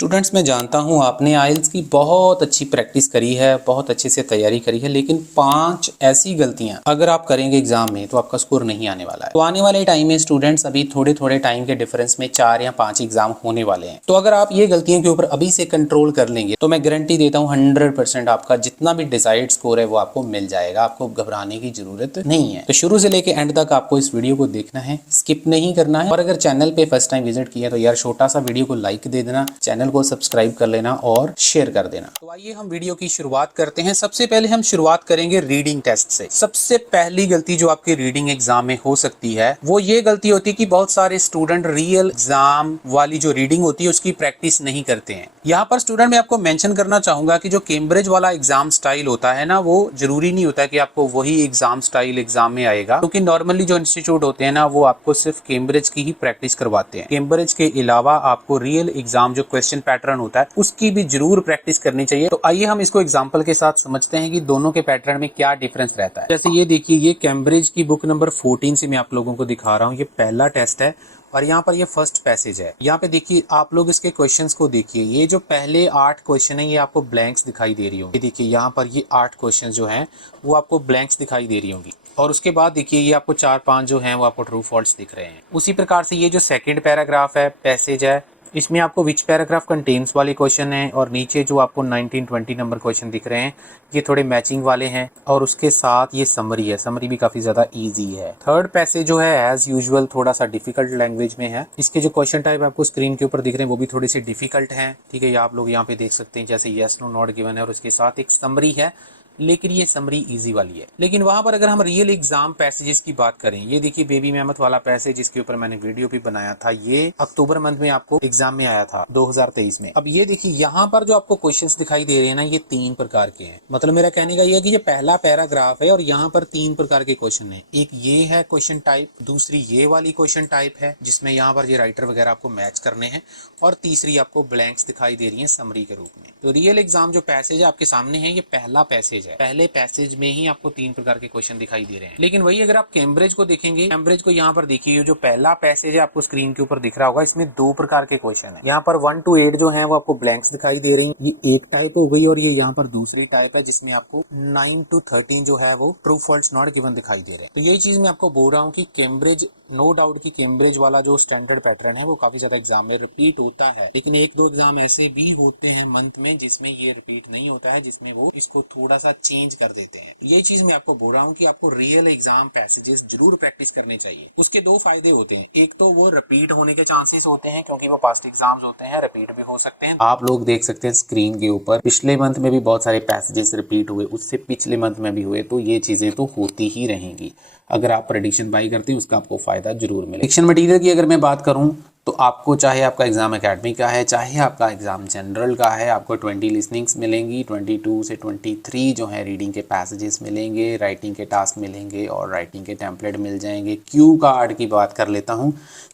Students, मैं जानता हूँ आपने आइल्स की बहुत अच्छी प्रैक्टिस करी है, बहुत अच्छे से तैयारी करी है, लेकिन 5 ऐसी गलतियां अगर आप करेंगे एग्जाम में तो आपका स्कोर नहीं आने वाला है। तो आने वाले टाइम में स्टूडेंट्स अभी थोड़े थोड़े टाइम के डिफरेंस में 4 या 5 एग्जाम होने वाले हैं। तो अगर आप ये गलतियों के ऊपर अभी से कंट्रोल कर लेंगे तो मैं गारंटी देता हूँ 100% आपका जितना भी डिसाइड स्कोर है वो आपको मिल जाएगा। आपको घबराने की जरूरत नहीं है। तो शुरू से लेकर एंड तक आपको इस वीडियो को देखना है, स्किप नहीं करना है। और अगर चैनल पे फर्स्ट टाइम विजिट किया तो यार छोटा सा वीडियो को लाइक दे देना, चैनल को सब्सक्राइब कर लेना और शेयर कर देना। तो आइए हम वीडियो की शुरुआत करते हैं। सबसे पहले हम शुरुआत करेंगे रीडिंग टेस्ट से। सबसे पहली गलती जो आपके रीडिंग एग्जाम में हो सकती है वो ये गलती होती है कि बहुत सारे स्टूडेंट रियल एग्जाम वाली जो रीडिंग होती है उसकी प्रैक्टिस नहीं करते हैं। यहाँ पर स्टूडेंट मैं आपको मेंशन करना चाहूंगा कि जो कैम्ब्रिज वाला एग्जाम स्टाइल होता है ना, वो जरूरी नहीं होता कि आपको वही एग्जाम स्टाइल एग्जाम में आएगा, क्योंकि नॉर्मली जो इंस्टीट्यूट होते हैं ना वो आपको सिर्फ कैम्ब्रिज की ही प्रैक्टिस करवाते हैं। कैम्ब्रिज के अलावा आपको रियल एग्जाम जो क्वेश्चन पैटर्न होता है उसकी भी जरूर प्रैक्टिस करनी चाहिए। तो आइए हम इसको एग्जांपल के साथ समझते हैं कि दोनों के पैटर्न में क्या डिफरेंस रहता है। जैसे ये देखिए, ये कैम्ब्रिज की बुक नंबर 14 से मैं आप लोगों को दिखा रहा हूँ। ये पहला टेस्ट है और यहाँ पर ये फर्स्ट पैसेज है। यहाँ पे देखिए, आप लोग इसके क्वेश्चंस को देखिए। ये जो पहले 8 क्वेश्चन है ये आपको ब्लैंक्स दिखाई दे रही होंगी। देखिए यहाँ पर ये 8 क्वेश्चन जो हैं वो आपको ब्लैंक्स दिखाई दे रही होंगी। और उसके बाद देखिए ये आपको 4-5 जो हैं वो आपको ट्रू फॉल्स दिख रहे हैं। उसी प्रकार से ये जो सेकंड पैराग्राफ है, पैसेज है, इसमें आपको विच पैराग्राफ कंटेन्स वाले क्वेश्चन हैं। और नीचे जो आपको 19-20 नंबर क्वेश्चन दिख रहे हैं ये थोड़े मैचिंग वाले हैं। और उसके साथ ये समरी है, समरी भी काफी ज्यादा इजी है। थर्ड पैसेज जो है एज यूजुअल थोड़ा सा डिफिकल्ट लैंग्वेज में है। इसके जो क्वेश्चन टाइप आपको स्क्रीन के ऊपर दिख रहे हैं वो भी थोड़ी सी डिफिकल्ट है। ठीक है, ये आप लोग यहाँ पे देख सकते हैं। जैसे येस नो नॉट गिवन है और उसके साथ एक समरी है, लेकिन ये समरी इजी वाली है। लेकिन वहां पर अगर हम रियल एग्जाम पैसेजेस की बात करें, ये देखिए बेबी मेहमत वाला पैसेज जिसके ऊपर मैंने वीडियो भी बनाया था, ये अक्टूबर मंथ में आपको एग्जाम में आया था 2023 में। अब ये देखिए यहाँ पर जो आपको क्वेश्चंस दिखाई दे रहे हैं ना, ये 3 प्रकार के हैं। मतलब मेरा कहने का ये है कि ये पहला पैराग्राफ है और यहाँ पर 3 प्रकार के क्वेश्चन है। एक ये है क्वेश्चन टाइप, दूसरी ये वाली क्वेश्चन टाइप है जिसमें यहाँ पर ये राइटर वगैरह आपको मैच करने हैं, और तीसरी आपको ब्लैंक्स दिखाई दे रही है समरी के रूप में। तो रियल एग्जाम जो पैसेज है आपके सामने है, ये पहला पैसेज है। पहले पैसेज में ही आपको 3 प्रकार के क्वेश्चन दिखाई दे रहे हैं। लेकिन वही अगर आप कैम्ब्रिज को देखेंगे, कैम्ब्रिज को यहाँ पर देखिए, जो पहला पैसेज है आपको स्क्रीन के ऊपर दिख रहा होगा, इसमें 2 प्रकार के क्वेश्चन है। यहाँ पर 1 to 8 जो है वो आपको ब्लैंक्स दिखाई दे रही है, ये एक टाइप हो गई। और ये यहाँ पर दूसरी टाइप है जिसमें आपको 9 to 13 जो है वो ट्रू फॉल्स नॉट गिवन दिखाई दे रहे हैं। तो यही चीज मैं आपको बोल रहा हूँ कि कैम्ब्रिज, नो डाउट कि कैम्ब्रिज वाला जो स्टैंडर्ड पैटर्न है वो काफी ज्यादा एग्जाम में रिपीट होता है। लेकिन 1-2 एग्जाम ऐसे भी होते हैं मंथ में जिसमें ये रिपीट नहीं होता है, जिसमें वो इसको थोड़ा सा चेंज कर देते हैं। ये चीज मैं आपको बोल रहा हूँ कि आपको रियल एग्जाम पैसेजेस जरूर प्रैक्टिस करने चाहिए। उसके 2 फायदे होते हैं। एक तो वो रिपीट होने के चांसेस होते हैं क्योंकि वो पास्ट एग्जाम्स होते हैं, रिपीट भी हो सकते हैं। आप लोग देख सकते हैं स्क्रीन के ऊपर, पिछले मंथ में भी बहुत सारे पैसेजेस रिपीट हुए, उससे पिछले मंथ में भी हुए। तो ये चीजें तो होती ही रहेंगी। अगर आप प्रेडिक्शन बाई करते हैं उसका आपको फायदा जरूर मिलेगा। प्रेडिक्शन मटेरियल की अगर मैं बात करूं तो आपको, चाहे आपका एग्जाम एकेडमिक का है चाहे आपका एग्जाम जनरल का है, आपको 20 लिसनिंग्स मिलेंगी, 22 से 23 जो है रीडिंग के पैसेजेस मिलेंगे, राइटिंग के टास्क मिलेंगे और राइटिंग के टेम्पलेट मिल जाएंगे। क्यू कार्ड की बात कर लेता हूँ।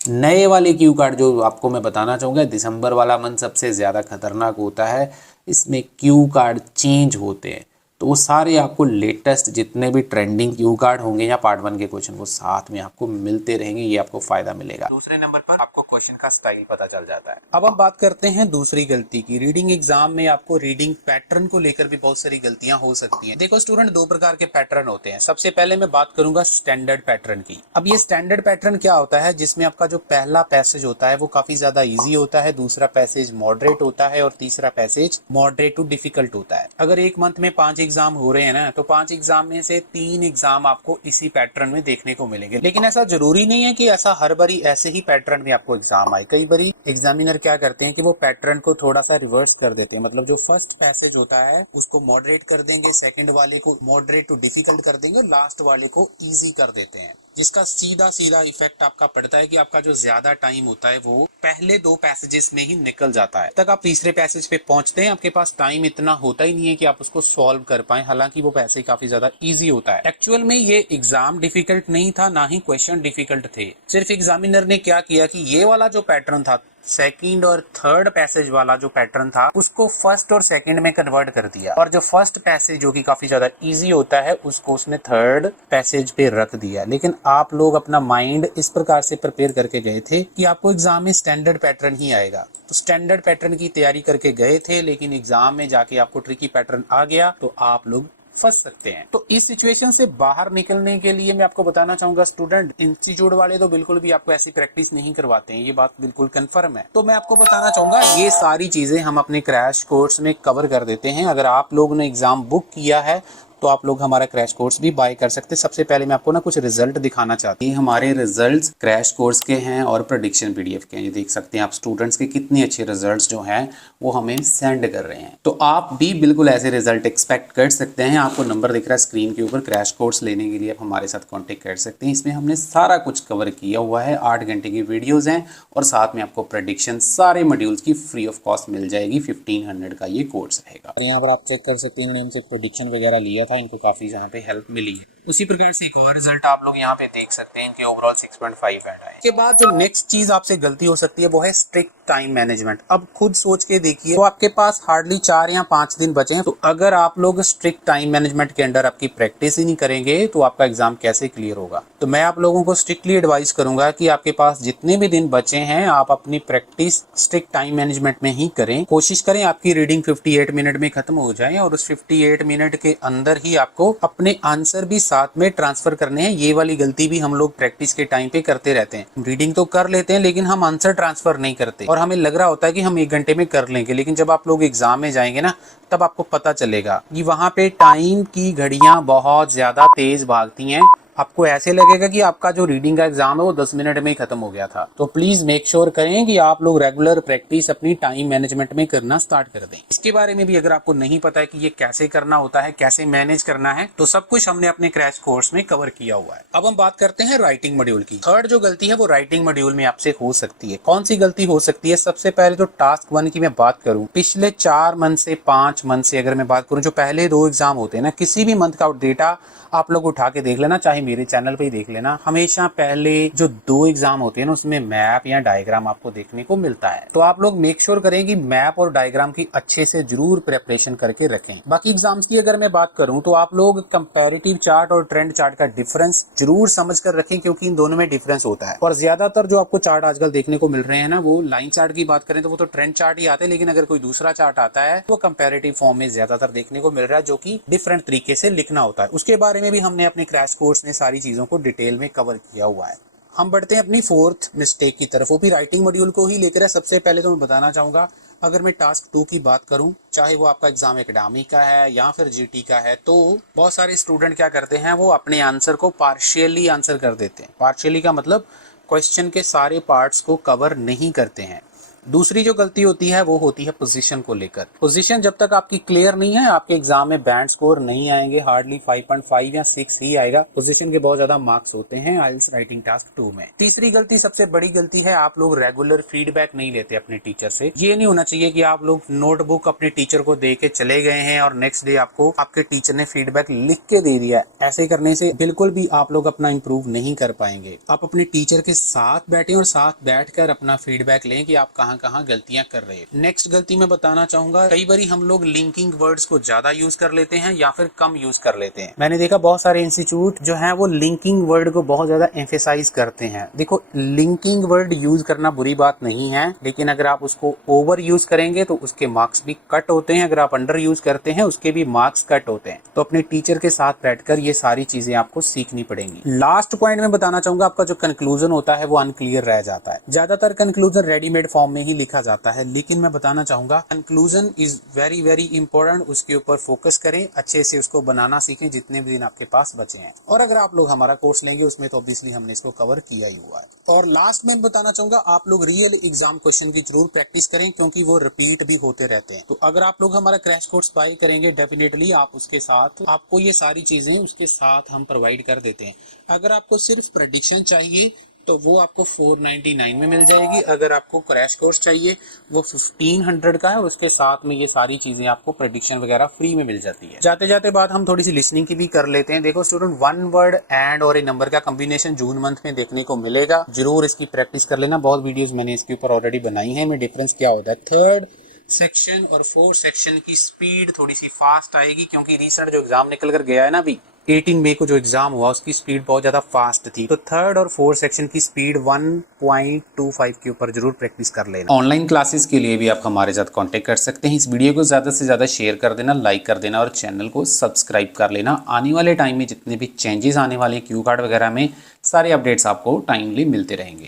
नए वाले क्यू कार्ड जो आपको मैं बताना चाहूँगा, दिसंबर वाला मंथ सबसे ज़्यादा खतरनाक होता है। इसमें क्यू कार्ड चेंज होते हैं, तो वो सारे आपको लेटेस्ट जितने भी ट्रेंडिंग क्यू कार्ड होंगे या पार्ट 1 के क्वेश्चन वो साथ में आपको मिलते रहेंगे, ये आपको फायदा मिलेगा। दूसरे नंबर पर आपको क्वेश्चन का स्टाइल पता चल जाता है। अब हम बात करते हैं दूसरी गलती की। रीडिंग एग्जाम में आपको रीडिंग पैटर्न को लेकर भी बहुत सारी गलतियां हो सकती हैं। देखो स्टूडेंट, 2 प्रकार के पैटर्न होते हैं। सबसे पहले मैं बात करूंगा स्टैंडर्ड पैटर्न की। अब ये स्टैंडर्ड पैटर्न क्या होता है, जिसमें आपका जो पहला पैसेज होता है वो काफी ज्यादा ईजी होता है, दूसरा पैसेज मॉडरेट होता है और तीसरा पैसेज मॉडरेट टू डिफिकल्ट होता है। अगर एक मंथ में 5 एग्जाम हो रहे हैं ना, तो 5 एग्जाम में से 3 एग्जाम आपको इसी पैटर्न में देखने को मिलेंगे। लेकिन ऐसा जरूरी नहीं है कि ऐसा हर बारी ऐसे ही पैटर्न में आपको एग्जाम आए। कई बारी एग्जामिनर क्या करते हैं कि वो पैटर्न को थोड़ा सा रिवर्स कर देते हैं। मतलब जो फर्स्ट पैसेज होता है उसको मॉडरेट कर देंगे, सेकंड वाले को मॉडरेट टू डिफिकल्ट कर देंगे और लास्ट वाले को इजी कर देते हैं, जिसका सीधा सीधा इफेक्ट आपका पड़ता है कि आपका जो ज्यादा टाइम होता है वो पहले 2 पैसेजेस में ही निकल जाता है। तक आप तीसरे पैसेज पे पहुंचते हैं, आपके पास टाइम इतना होता ही नहीं है कि आप उसको सॉल्व कर पाए, हालांकि वो पैसे काफी ज्यादा इजी होता है। एक्चुअल में ये एग्जाम डिफिकल्ट नहीं था, ना ही क्वेश्चन डिफिकल्ट थे। सिर्फ एग्जामिनर ने क्या किया कि ये वाला जो पैटर्न था सेकंड और थर्ड पैसेज वाला जो पैटर्न था उसको फर्स्ट और सेकंड में कन्वर्ट कर दिया, और जो फर्स्ट पैसेज जो कि काफी ज्यादा इजी होता है उसको उसने थर्ड पैसेज पे रख दिया। लेकिन आप लोग अपना माइंड इस प्रकार से प्रिपेयर करके गए थे कि आपको एग्जाम में स्टैंडर्ड पैटर्न ही आएगा, तो स्टैंडर्ड पैटर्न की तैयारी करके गए थे, लेकिन एग्जाम में जाके आपको ट्रिकी पैटर्न आ गया तो आप लोग फंस सकते हैं। तो इस सिचुएशन से बाहर निकलने के लिए मैं आपको बताना चाहूंगा स्टूडेंट, इंस्टीट्यूट वाले तो बिल्कुल भी आपको ऐसी प्रैक्टिस नहीं करवाते हैं, ये बात बिल्कुल कंफर्म है। तो मैं आपको बताना चाहूंगा ये सारी चीजें हम अपने क्रैश कोर्स में कवर कर देते हैं। अगर आप लोगों ने एग्जाम बुक किया है तो आप लोग हमारा क्रैश कोर्स भी बाय कर सकते हैं। सबसे पहले मैं आपको ना कुछ रिजल्ट दिखाना चाहती हूँ। हमारे रिजल्ट्स क्रैश कोर्स के हैं और प्रेडिक्शन पीडीएफ के हैं। ये देख सकते हैं आप स्टूडेंट्स के कितने अच्छे रिजल्ट्स जो हैं वो हमें सेंड कर रहे हैं। तो आप भी बिल्कुल ऐसे रिजल्ट एक्सपेक्ट कर सकते हैं। आपको नंबर दिख रहा है स्क्रीन के ऊपर, क्रैश कोर्स लेने के लिए आप हमारे साथ कॉन्टेक्ट कर सकते हैं। इसमें हमने सारा कुछ कवर किया हुआ है, 8 घंटे की वीडियोज़ हैं और साथ में आपको प्रेडिक्शन सारे मॉड्यूल्स की फ्री ऑफ कॉस्ट मिल जाएगी। 1500 का ये कोर्स रहेगा। यहाँ पर आप चेक कर सकते हैं, इन्होंने हमसे प्रेडिक्शन वगैरह लिया था, इनको काफ़ी यहाँ पे हेल्प मिली है। उसी प्रकार से एक और रिजल्ट आप लोग यहाँ पे देख सकते हैं कि ओवरऑल 6.5 आया है। इसके बाद जो नेक्स्ट चीज आपसे गलती हो सकती है वो है स्ट्रिक्ट टाइम मैनेजमेंट। अब खुद सोच के देखिए, तो आपके पास हार्डली 4 या 5 दिन बचे हैं, तो अगर आप लोग स्ट्रिक्ट टाइम मैनेजमेंट के अंडर आपकी प्रैक्टिस ही नहीं करेंगे तो आपका एग्जाम कैसे क्लियर होगा। तो मैं आप लोगों को स्ट्रिक्टली एडवाइस करूंगा कि आपके पास जितने भी दिन बचे हैं आप अपनी प्रैक्टिस स्ट्रिक्ट टाइम मैनेजमेंट में ही करें। कोशिश करें आपकी रीडिंग 58 मिनट में खत्म हो जाए और उस 58 मिनट के अंदर ही आपको अपने आंसर भी साथ में ट्रांसफर करने हैं। ये वाली गलती भी हम लोग प्रैक्टिस के टाइम पे करते रहते हैं। रीडिंग तो कर लेते हैं लेकिन हम आंसर ट्रांसफर नहीं करते और हमें लग रहा होता है कि हम 1 घंटे में कर लेंगे, लेकिन जब आप लोग एग्जाम में जाएंगे ना तब आपको पता चलेगा कि वहां पे टाइम की घड़ियां बहुत ज्यादा तेज भागती हैं। आपको ऐसे लगेगा कि आपका जो रीडिंग का एग्जाम है वो 10 मिनट में ही खत्म हो गया था। तो प्लीज मेक श्योर करें कि आप लोग रेगुलर प्रैक्टिस अपनी टाइम मैनेजमेंट में करना स्टार्ट कर दें। इसके बारे में भी अगर आपको नहीं पता है कि ये कैसे करना होता है, कैसे मैनेज करना है, तो सब कुछ हमने अपने क्रैश कोर्स में कवर किया हुआ है। अब हम बात करते हैं राइटिंग मॉड्यूल की। थर्ड जो गलती है वो राइटिंग मॉड्यूल में आपसे हो सकती है। कौन सी गलती हो सकती है? सबसे पहले तो टास्क 1 की मैं बात करूं, पिछले 4 मंथ से 5 मंथ से अगर मैं बात करूं, जो पहले 2 एग्जाम होते हैं ना, किसी भी मंथ का डेटा आप लोग उठा के देख लेना, चाहे मेरे चैनल पे ही देख लेना। हमेशा पहले जो 2 एग्जाम होते हैं ना उसमें मैप या डायग्राम आपको देखने को मिलता है। तो आप लोग मेक श्योर करें कि मैप और डायग्राम की अच्छे से जरूर प्रिपरेशन करके रखें। बाकी एग्जाम्स की अगर मैं बात करूं तो आप लोग कंपैरेटिव चार्ट और ट्रेंड चार्ट का डिफरेंस जरूर समझ कर रखें, क्योंकि इन दोनों में डिफरेंस होता है। और ज्यादातर जो आपको चार्ट आजकल देखने को मिल रहे हैं ना, वो लाइन चार्ट की बात करें तो वो तो ट्रेंड चार्ट ही आते हैं, लेकिन अगर कोई दूसरा चार्ट आता है वो कंपैरेटिव फॉर्म में ज्यादातर देखने को मिल रहा है, जो कि डिफरेंट तरीके से लिखना होता है। उसके बारे में भी हमने अपने क्रैश कोर्स में सारी चीजों को डिटेल में कवर किया हुआ है। हम बढ़ते हैं अपनी 4th मिस्टेक की तरफ, वो भी राइटिंग मॉड्यूल को ही लेकर है। सबसे पहले तो मैं बताना चाहूंगा, अगर मैं टास्क 2 की बात करूं, चाहे वो आपका एग्जाम एकेडमिक का है या फिर जीटी का है, तो बहुत सारे स्टूडेंट क्या करते हैं, वो अपने आंसर को पार्शियली आंसर कर देते हैं। पार्शियली का मतलब क्वेश्चन के सारे पार्ट्स को कवर नहीं करते हैं। दूसरी जो गलती होती है वो होती है पोजीशन को लेकर। पोजीशन जब तक आपकी क्लियर नहीं है, आपके एग्जाम में बैंड स्कोर नहीं आएंगे, हार्डली 5.5 या 6 ही आएगा। पोजीशन के बहुत ज्यादा मार्क्स होते हैं आइल्स राइटिंग टास्क 2 में। तीसरी गलती, सबसे बड़ी गलती है, आप लोग रेगुलर फीडबैक नहीं लेते अपने टीचर से। ये नहीं होना चाहिए कि आप लोग नोटबुक अपने टीचर को दे के चले गए हैं और नेक्स्ट डे आपको आपके टीचर ने फीडबैक लिख के दे दिया। ऐसे करने से बिल्कुल भी आप लोग अपना इंप्रूव नहीं कर पाएंगे। आप अपने टीचर के साथ बैठे और साथ बैठकर अपना फीडबैक लें कि आप कहाँ गलतियां कर रहे हैं। नेक्स्ट गलती मैं बताना चाहूंगा, कई बार हम लोग लिंकिंग वर्ड्स को ज्यादा यूज कर लेते हैं या फिर कम यूज कर लेते हैं। मैंने देखा बहुत सारे इंस्टीट्यूट जो हैं वो लिंकिंग वर्ड को बहुत ज्यादा एम्फेसाइज करते हैं। देखो, लिंकिंग वर्ड यूज करना बुरी बात नहीं है, लेकिन अगर आप उसको ओवर यूज करेंगे तो उसके मार्क्स भी कट होते हैं। अगर आप अंडर यूज करते हैं उसके भी मार्क्स कट होते हैं। तो अपने टीचर के साथ बैठकर ये सारी चीजें आपको सीखनी पड़ेंगी। लास्ट पॉइंट में बताना चाहूंगा, आपका जो कंक्लूजन होता है वो अनक्लियर रह जाता है। ज्यादातर कंक्लूजन रेडीमेड फॉर्म में ही लिखा जाता है, लेकिन मैं बताना चाहूंगा conclusion is very very important. उसके ऊपर फोकस करें, अच्छे से उसको बनाना सीखें जितने भी दिन आपके पास बचे हैं। और अगर आप लोग हमारा कोर्स लेंगे उसमें तो ऑब्वियसली हमने इसको कवर किया ही हुआ है। और लास्ट में बताना चाहूंगा, आप लोग रियल एग्जाम क्वेश्चन की जरूर प्रैक्टिस करें, क्योंकि वो रिपीट भी होते रहते हैं। तो अगर आप लोग हमारा क्रैश कोर्स बाय करेंगे, डेफिनेटली आप उसके साथ आपको ये सारी चीजें उसके साथ हम प्रोवाइड कर देते हैं। अगर आपको सिर्फ प्रेडिक्शन चाहिए तो वो आपको 499 में मिल जाएगी। अगर आपको क्रैश कोर्स चाहिए वो 1500 का है, और उसके साथ में ये सारी चीजें आपको प्रेडिक्शन वगैरह फ्री में मिल जाती है। जाते जाते बात हम थोड़ी सी लिसनिंग की भी कर लेते हैं। देखो स्टूडेंट, वन वर्ड एंड और ए नंबर का कॉम्बिनेशन जून मंथ में देखने को मिलेगा, जरूर इसकी प्रैक्टिस कर लेना। बहुत वीडियोस मैंने इसके ऊपर ऑलरेडी बनाई है। में डिफरेंस क्या होता है, थर्ड सेक्शन और फोर्थ सेक्शन की स्पीड थोड़ी सी फास्ट आएगी, क्योंकि रिसेंट जो एग्जाम निकल कर गया है ना अभी 18 मई को जो एग्जाम हुआ, उसकी स्पीड बहुत ज्यादा फास्ट थी। तो थर्ड और फोर्थ सेक्शन की स्पीड 1.25 के ऊपर जरूर प्रैक्टिस कर लेना। ऑनलाइन क्लासेस के लिए भी आप हमारे साथ कांटेक्ट कर सकते हैं। इस वीडियो को ज्यादा से ज्यादा शेयर कर देना, लाइक कर देना और चैनल को सब्सक्राइब कर लेना। आने वाले टाइम में जितने भी चेंजेस आने वाले हैं क्यू कार्ड वगैरह में, सारे अपडेट्स आपको टाइमली मिलते रहेंगे।